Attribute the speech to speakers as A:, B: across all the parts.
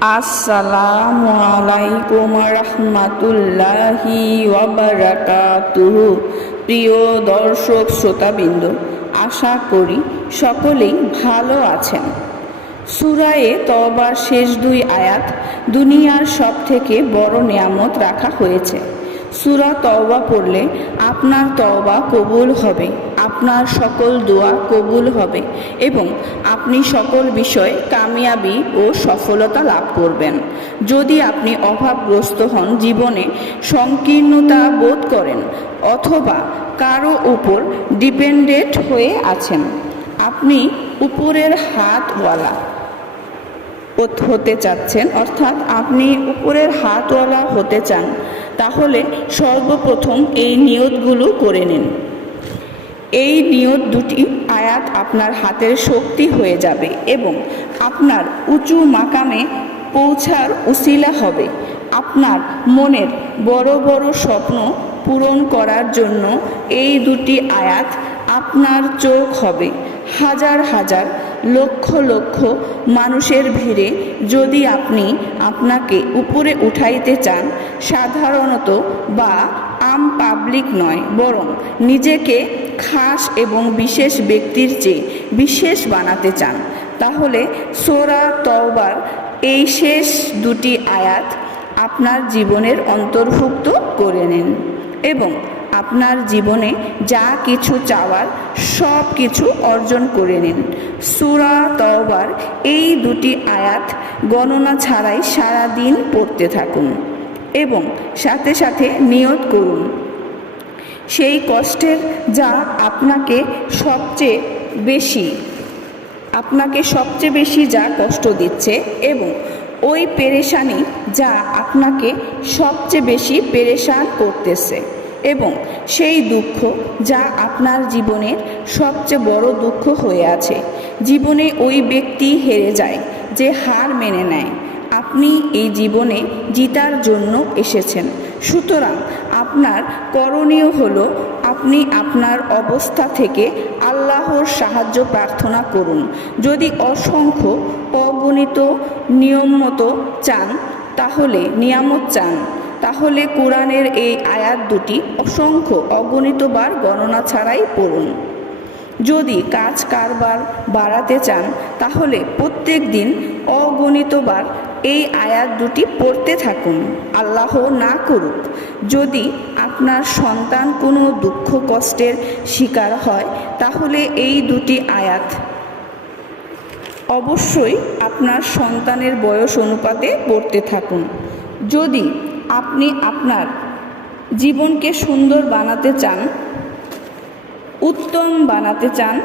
A: আসসালামু আলাইকুম রহমাতুল্লাহি প্রিয় দর্শক শ্রোতাবৃন্দ, আশা করি সকলেই ভালো আছেন। সুরায়ে তবার শেষ দুই আয়াত দুনিয়ার সব থেকে বড় নিয়ামত রাখা হয়েছে। সুরা তওবা পড়লে আপনার তওবা কবুল হবে। আপনার সকল দোয়া কবুল হবে এবং আপনি সকল বিষয়ে কামিয়াবি ও সফলতা লাভ করবেন। যদি আপনি অভাবগ্রস্ত হন জীবনে, সংকীর্ণতা বোধ করেন অথবা কারও উপর ডিপেন্ডেন্ট হয়ে আছেন, আপনি উপরের হাতওয়ালা হতে চাচ্ছেন, অর্থাৎ আপনি উপরের হাতওয়ালা হতে চান, তাহলে সর্বপ্রথম এই নিয়তগুলো করে নিন। এই নিয়ত দুটি আয়াত আপনার হাতের শক্তি হয়ে যাবে এবং আপনার উঁচু মাকামে পৌঁছার উসিলা হবে। আপনার মনের বড় বড় স্বপ্ন পূরণ করার জন্য এই দুটি আয়াত আপনার চোখ হবে। হাজার হাজার লক্ষ লক্ষ মানুষের ভিড়ে যদি আপনি আপনাকে উপরে উঠাইতে চান, সাধারণত বা আম পাবলিক নয়, বরং নিজেকে খাস এবং বিশেষ ব্যক্তির চেয়ে বিশেষ বানাতে চান। তাহলে সোরা তওবার এই শেষ দুটি আয়াত আপনার জীবনের অন্তর্ভুক্ত করে নিন এবং আপনার জীবনে যা কিছু চাওয়ার সব কিছু অর্জন করে নিন। সুরা তওবার এই দুটি আয়াত গণনা ছাড়াই সারা দিন পড়তে থাকুন এবং সাথে সাথে নিয়ত করুন। সেই কষ্টের যা আপনাকে সবচেয়ে বেশি, আপনাকে সবচেয়ে বেশি যা কষ্ট দিচ্ছে এবং ওই পেরেশানি যা আপনাকে সবচেয়ে বেশি পেরেশান করতেছে এবং সেই দুঃখ যা আপনার জীবনের সবচেয়ে বড় দুঃখ হয়ে আছে। জীবনে ওই ব্যক্তি হেরে যায় যে হার মেনে নেয়। আপনি এই জীবনে জিতার জন্য এসেছেন। সুতরাং আপনার করণীয় হলো আপনি আপনার অবস্থা থেকে আল্লাহর সাহায্য প্রার্থনা করুন। যদি অসংখ্য অগণিত নিয়ম মতো চান, তাহলে নিয়ামত চান। তাহলে কোরআনের এই আয়াত দুটি অসংখ্য অগণিতবার গণনা ছাড়াই পড়ুন। যদি কাজ কারবার বাড়াতে চান, তাহলে প্রত্যেক দিন অগণিতবার এই আয়াত দুটি পড়তে থাকুন। আল্লাহ না করুক। যদি আপনার সন্তান কোনো দুঃখ কষ্টের শিকার হয়, তাহলে এই দুটি আয়াত। অবশ্যই আপনার সন্তানের বয়স অনুপাতে পড়তে থাকুন। যদি আপনি আপনার জীবনকে সুন্দর বানাতে চান উত্তম বানাতে চান?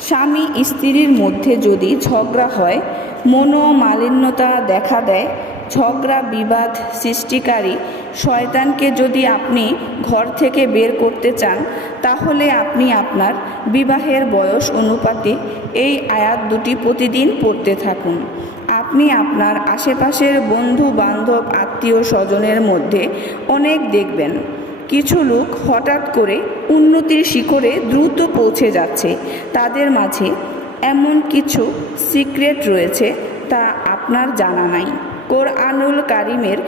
A: স্বামী স্ত্রীর মধ্যে যদি ঝগড়া হয়, মনোমালিন্যতা দেখা দেয়, ঝগড়া বিবাদ সৃষ্টিকারী শয়তানকে যদি আপনি ঘর থেকে বের করতে চান, তাহলে আপনি আপনার বিবাহের বয়স অনুপাতে এই আয়াত দুটি প্রতিদিন পড়তে থাকুন। আপনি আপনার আশেপাশের বন্ধু বান্ধব আত্মীয় স্বজনের মধ্যে অনেক দেখবেন। কিছু লোক হঠাৎ করে উন্নতির শিখরে দ্রুত পৌঁছে যাচ্ছে। তাদের মাঝে এমন কিছু সিক্রেট রয়েছে তা আপনার জানা নাই। কোরআনুল কারিমের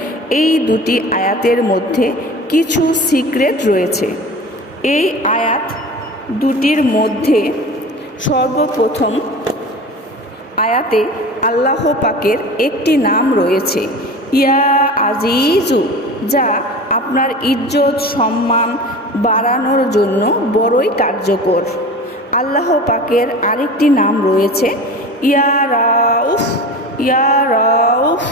A: এই দুটি আয়াতের মধ্যে কিছু সিক্রেট রয়েছে। এই আয়াত দুটির মধ্যে সর্বপ্রথম আয়াতে আল্লাহ পাকের একটি নাম রয়েছে। ইয়া আজিজু, যা আপনার ইজ্জত, সম্মান বাড়ানোর জন্য বড়ই কার্যকর। আল্লাহ পাকের আরেকটি নাম রয়েছে, ইয়া রাউফ ইয়া রাউফ।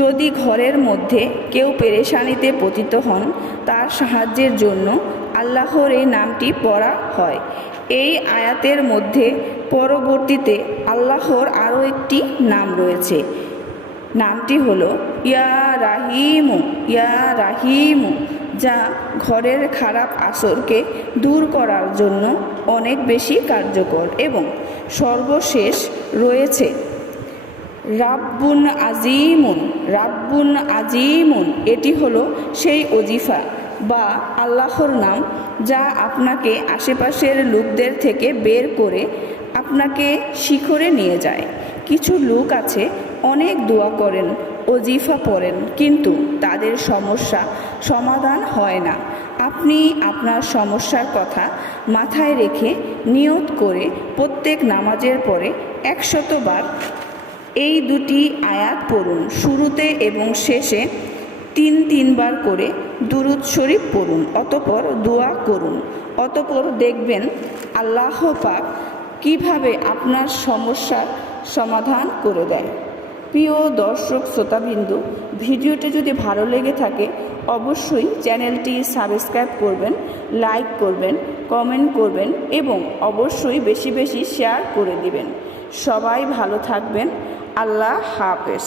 A: যদি ঘরের মধ্যে কেউ পেরেশানিতে পতিত হন, তার সাহায্যের জন্য আল্লাহর এই নামটি পড়া হয়। এই আয়াতের মধ্যে পরবর্তীতে আল্লাহর আরও একটি নাম রয়েছে নামটি হলো, ইয়া রাহিমু ইয়া রাহিমু, যা ঘরের খারাপ আসরকে দূর করার জন্য অনেক বেশি কার্যকর এবং সর্বশেষ রয়েছে। রাব্বুন আজিমুন রাব্বুন আজিমুন, এটি হলো সেই অজিফা বা আল্লাহর নাম যা আপনাকে আশেপাশের লোকদের থেকে বের করে আপনাকে শিখরে নিয়ে যায়। কিছু লোক আছে অনেক দোয়া করেন অজিফা পড়েন, কিন্তু তাদের সমস্যা সমাধান হয় না। আপনি আপনার সমস্যার কথা মাথায় রেখে নিয়ত করে প্রত্যেক নামাজের পরে একশতবার এই দুটি আয়াত পড়ুন, শুরুতে এবং শেষে তিন তিনবার করে দুরুদ শরীফ পড়ুন, অতপর দোয়া করুন। অতপর দেখবেন আল্লাহ পাক কীভাবে আপনার সমস্যার সমাধান করে দেয়। প্রিয় দর্শক শ্রোতাবিন্দু, ভিডিওটি যদি ভালো লেগে থাকে, অবশ্যই চ্যানেলটি সাবস্ক্রাইব করবেন, লাইক করবেন, কমেন্ট করবেন এবং অবশ্যই বেশি বেশি শেয়ার করে দিবেন। সবাই ভালো থাকবেন। আল্লাহ হাফেজ।